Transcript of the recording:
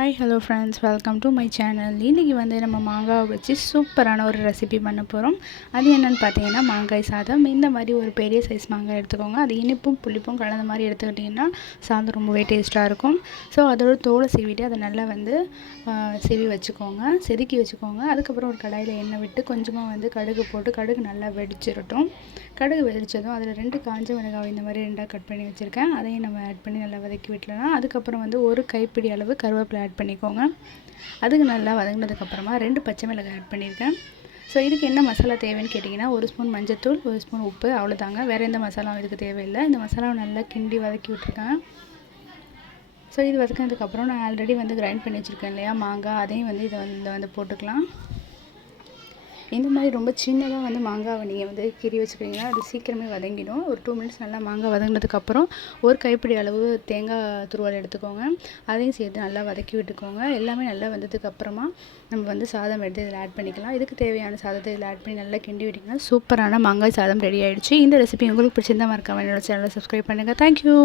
Hi hello friends welcome to my channel இன்றைக்கி வந்து நம்ம மாங்காவை வச்சு சூப்பரான ஒரு ரெசிபி பண்ண போகிறோம் அது என்னென்னு பார்த்தீங்கன்னா மாங்காய் சாதம். இந்த மாதிரி ஒரு பெரிய சைஸ் மாங்காய் எடுத்துக்கோங்க. அது இனிப்பும் புளிப்பும் கலந்த மாதிரி எடுத்துக்கிட்டிங்கன்னா சாதம் ரொம்பவே டேஸ்ட்டாக இருக்கும். ஸோ அதோட தோலை சீவிட்டு அதை நல்லா வந்து சீவி வச்சுக்கோங்க. செதுக்கி வச்சுக்கோங்க. அதுக்கப்புறம் ஒரு கடாயில் எண்ணெய் விட்டு கொஞ்சமாக வந்து கடுகு போட்டு கடுகு நல்லா வெடிச்சிடட்டும். கடுகு வெடித்ததும் அதில் ரெண்டு காஞ்ச மிளகாய் இந்த மாதிரி ரெண்டாக கட் பண்ணி வச்சுருக்கேன். அதையும் நம்ம ஆட் பண்ணி நல்லா வதக்கி விட்டுலாம் அதுக்கப்புறம் வந்து ஒரு கைப்பிடி அளவு கருவேப்பிலை ஆட் பண்ணிக்கோங்க. அதுக்கு நல்லா வதங்கினதுக்கப்புறமா ரெண்டு பச்சை மிளகாய் ஆட் பண்ணியிருக்கேன் ஸோ இதுக்கு என்ன மசாலா தேவைன்னு கேட்டிங்கன்னா ஒரு ஸ்பூன் மஞ்சத்தூள் ஒரு ஸ்பூன் உப்பு அவ்வளோதாங்க வேறு எந்த மசாலாவும் இதுக்கு தேவையில்லை. இந்த மசாலாவை நல்லா கிண்டி வதக்கி விட்ருக்கேன் ஸோ இது வதக்கினதுக்கப்புறம் நான் ஆல்ரெடி வந்து கிரைண்ட் பண்ணி வச்சுருக்கேன் இல்லையா? மாங்காய் அதையும் வந்து இதை வந்து வந்து போட்டுக்கலாம். இந்த மாதிரி ரொம்ப சின்னதாக வந்து மாங்காவை நீங்கள் வந்து கீறி வச்சுக்கிறீங்கன்னா அது சீக்கிரமே வதங்கிடும். ஒரு டூ மினிட்ஸ் நல்லா மாங்காய் வதங்கினதுக்கப்புறம் ஒரு கைப்பிடி அளவு தேங்காய் துருவல் எடுத்துக்கோங்க. அதையும் சேர்த்து நல்லா வதக்கி விட்டுக்கோங்க. எல்லாமே நல்லா வந்ததுக்கப்புறமா நம்ம வந்து சாதம் எடுத்து இதில் ஆட் பண்ணிக்கலாம். இதுக்கு தேவையான சாதத்தை இதில் ஆட் பண்ணி நல்லா கிண்டி விட்டிங்கன்னா சூப்பரான மாங்காய் சாதம் ரெடி ஆகிடுச்சு இந்த ரெசிபி உங்களுக்கு பிடிச்சிருந்தா மறக்காம என்னோட சேனலை சப்ஸ்கிரைப் பண்ணுங்கள் தேங்க்யூ